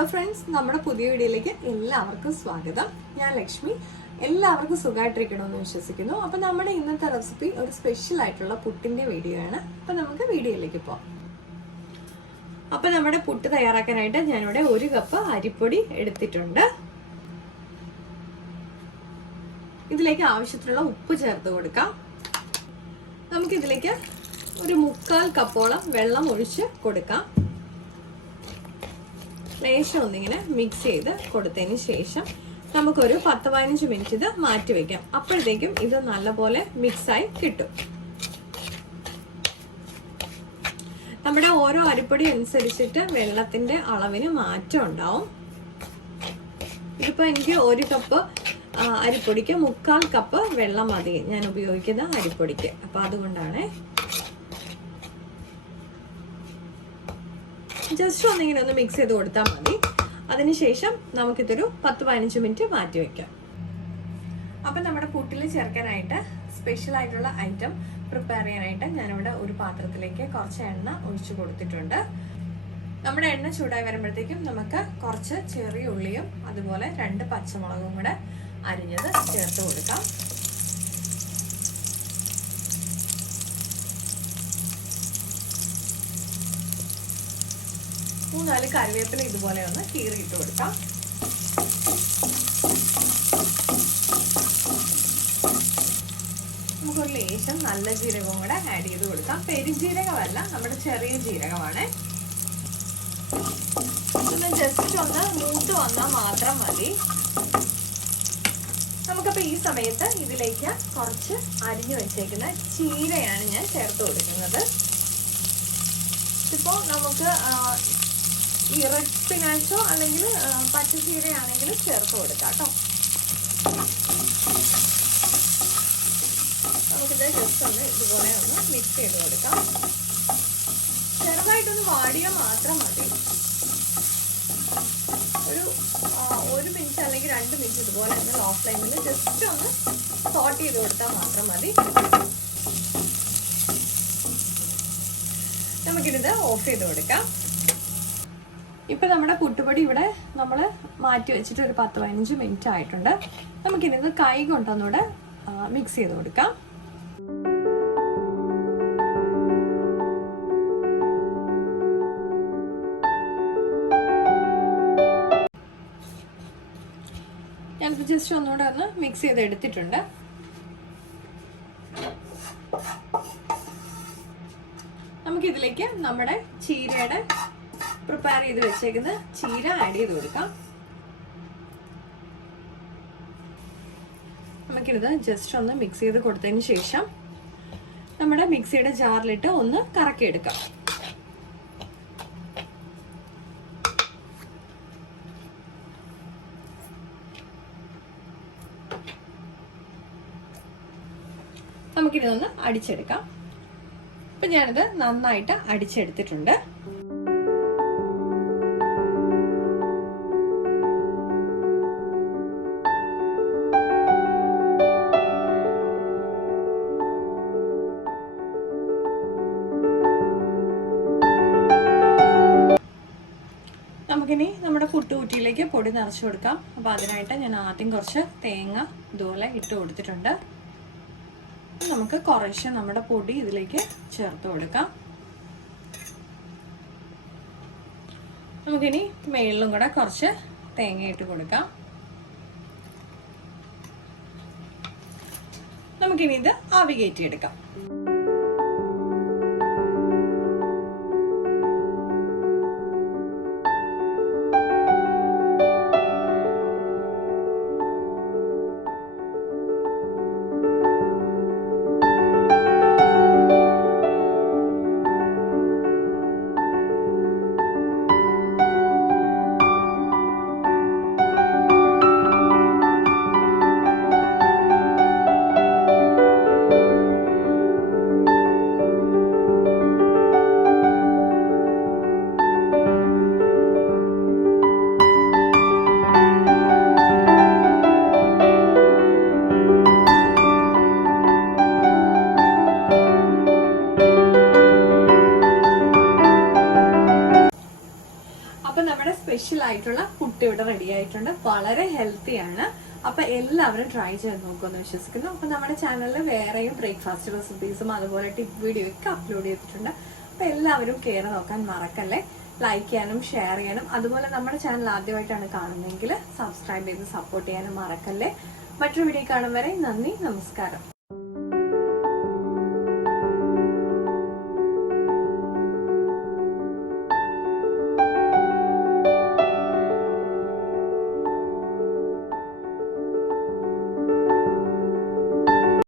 Hello friends, നമ്മുടെ പുതിയ വീഡിയോയിലേക്ക് എല്ലാവർക്കും സ്വാഗതം. ഞാൻ ലക്ഷ്മി. എല്ലാവർക്കും സുഖമായിട്ടിരിക്കണമെന്ന് വിശ്വസിക്കുന്നു. അപ്പം നമ്മുടെ ഇന്നത്തെ റെസിപ്പി ഒരു സ്പെഷ്യൽ ആയിട്ടുള്ള പുട്ടിന്റെ വീഡിയോ ആണ്. അപ്പം നമുക്ക് വീഡിയോയിലേക്ക് പോകാം. അപ്പം നമ്മുടെ പുട്ട് തയ്യാറാക്കാനായിട്ട് ഞാനിവിടെ 1 കപ്പ് അരിപ്പൊടി എടുത്തിട്ടുണ്ട്. ഇതിലേക്ക് ആവശ്യത്തിനുള്ള ഉപ്പ് ചേർത്ത് കൊടുക്കാം. നമുക്കിതിലേക്ക് ഒരു 1/4 കപ്പോളം വെള്ളം ഒഴിച്ച് കൊടുക്കാം. ലേശം ഒന്നിങ്ങനെ മിക്സ് ചെയ്ത് കൊടുത്തതിന് ശേഷം നമുക്കൊരു 10-15 മിനിറ്റ് ഇത് മാറ്റി വെക്കാം. അപ്പോഴത്തേക്കും ഇത് നല്ലപോലെ മിക്സായി കിട്ടും. നമ്മുടെ ഓരോ അരിപ്പൊടി അനുസരിച്ചിട്ട് വെള്ളത്തിന്റെ അളവിന് മാറ്റം ഉണ്ടാവും. ഇതിപ്പോ എനിക്ക് 1 കപ്പ് അരിപ്പൊടിക്ക് 1/4 കപ്പ് വെള്ളം മതി ഞാൻ ഉപയോഗിക്കുന്ന അരിപ്പൊടിക്ക്. അപ്പൊ അതുകൊണ്ടാണ് ജസ്റ്റ് ഒന്നിങ്ങനെ ഒന്ന് മിക്സ് ചെയ്ത് കൊടുത്താൽ മതി. അതിനുശേഷം നമുക്കിതൊരു 10-15 മിനിറ്റ് മാറ്റി വെക്കാം. അപ്പം നമ്മുടെ പുട്ടിൽ ചേർക്കാനായിട്ട് സ്പെഷ്യൽ ആയിട്ടുള്ള ഐറ്റം പ്രിപ്പയർ ചെയ്യാനായിട്ട് ഞാനിവിടെ ഒരു പാത്രത്തിലേക്ക് കുറച്ച് എണ്ണ ഒഴിച്ചു കൊടുത്തിട്ടുണ്ട്. നമ്മുടെ എണ്ണ ചൂടായി വരുമ്പോഴത്തേക്കും നമുക്ക് കുറച്ച് ചെറിയ ഉള്ളിയും അതുപോലെ 2 പച്ചമുളകും കൂടെ അരിഞ്ഞത് ചേർത്ത് കൊടുക്കാം. മൂന്നാല് കറിവേപ്പില ഇതുപോലെ ഒന്ന് കീറിയിട്ട് കൊടുക്കാം. നമുക്കൊരു ലേശം നല്ല ജീരകവും കൂടെ ആഡ് ചെയ്ത് കൊടുക്കാം. പെരുംജീരകമല്ല, നമ്മുടെ ചെറിയ ജീരകമാണ്. ഇതൊന്ന് ജസ്റ്റ് ഒന്ന് മൂത്ത് വന്നാൽ മാത്രം മതി. നമുക്കപ്പോൾ ഈ സമയത്ത് ഇതിലേക്ക് കുറച്ച് അരിഞ്ഞു വെച്ചേക്കുന്ന ചീരയാണ് ഞാൻ ചേർത്ത് കൊടുക്കുന്നത്. ഇപ്പോൾ നമുക്ക് ഈ റെഡ് സ്പിനാച്ചോ അല്ലെങ്കിൽ പച്ചച്ചീരയാണെങ്കിലും ചേർത്ത് കൊടുക്കാം കേട്ടോ. നമുക്കിത് ജസ്റ്റ് ഒന്ന് ഇതുപോലെ ഒന്ന് മിക്സ് ചെയ്ത് കൊടുക്കാം. ചെറുതായിട്ടൊന്ന് വാടിയാൽ മാത്രം മതി. ഒരു 1 മിനിറ്റ് അല്ലെങ്കിൽ 2 മിനിറ്റ് ഇതുപോലെ ഒന്ന് ലോ ഫ്ലെയിമിൽ ജസ്റ്റ് ഒന്ന് സോട്ട് ചെയ്ത് കൊടുത്താൽ മാത്രം മതി. നമുക്കിത് ഓഫ് ചെയ്ത് കൊടുക്കാം. ഇപ്പൊ നമ്മുടെ പുട്ടുപൊടി ഇവിടെ നമ്മൾ മാറ്റി വെച്ചിട്ട് ഒരു 10-15 മിനിറ്റ് ആയിട്ടുണ്ട്. നമുക്കിത് കൈ കൊണ്ടൊന്നുകൂടെ മിക്സ് ചെയ്ത് കൊടുക്കാം. ഞാനിത് ജസ്റ്റ് ഒന്നുകൂടെ ഒന്ന് മിക്സ് ചെയ്ത് എടുത്തിട്ടുണ്ട്. നമുക്കിതിലേക്ക് നമ്മുടെ ചീരയുടെ പ്രിപ്പയർ ചെയ്ത് വെച്ചേക്കുന്ന ചീര ആഡ് ചെയ്ത് കൊടുക്കാം. നമുക്കിത് ജസ്റ്റ് ഒന്ന് മിക്സ് ചെയ്ത് കൊടുത്തതിന് ശേഷം നമ്മുടെ മിക്സിയുടെ ജാറിലിട്ട് ഒന്ന് കറക്കിയെടുക്കാം. നമുക്കിതൊന്ന് അടിച്ചെടുക്കാം. അപ്പൊ ഞാനിത് നന്നായിട്ട് അടിച്ചെടുത്തിട്ടുണ്ട്. നമുക്കിനി നമ്മുടെ പുട്ടുകുറ്റിയിലേക്ക് പൊടി നിറച്ചു കൊടുക്കാം. അപ്പോൾ അതിനായിട്ട് ഞാൻ ആദ്യം കുറച്ച് തേങ്ങ ഇതുപോലെ ഇട്ട് കൊടുത്തിട്ടുണ്ട്. നമുക്ക് കുറേശ്ശെ നമ്മുടെ പൊടി ഇതിലേക്ക് ചേർത്ത് കൊടുക്കാം. നമുക്കിനി മേളിലും കൂടെ കുറച്ച് തേങ്ങ ഇട്ട് കൊടുക്കാം. നമുക്കിനി ഇത് ആവി കയറ്റിയെടുക്കാം. സ്പെഷ്യൽ ആയിട്ടുള്ള പുട്ട് ഇവിടെ റെഡി ആയിട്ടുണ്ട്. വളരെ ഹെൽത്തിയാണ്. അപ്പൊ എല്ലാവരും ട്രൈ ചെയ്ത് നോക്കുമെന്ന് വിശ്വസിക്കുന്നു. അപ്പൊ നമ്മുടെ ചാനലിൽ വേറെയും ബ്രേക്ക്ഫാസ്റ്റ് റെസിപ്പീസും അതുപോലെ ടിപ്പ് വീഡിയോ ഒക്കെ അപ്ലോഡ് ചെയ്തിട്ടുണ്ട്. അപ്പൊ എല്ലാവരും കയറി നോക്കാൻ മറക്കല്ലേ. ലൈക്ക് ചെയ്യാനും ഷെയർ ചെയ്യാനും അതുപോലെ നമ്മുടെ ചാനൽ ആദ്യമായിട്ടാണ് കാണുന്നതെങ്കിൽ സബ്സ്ക്രൈബ് ചെയ്ത് സപ്പോർട്ട് ചെയ്യാനും മറക്കല്ലേ. മറ്റൊരു വീഡിയോ കാണും വരെ നന്ദി, നമസ്കാരം.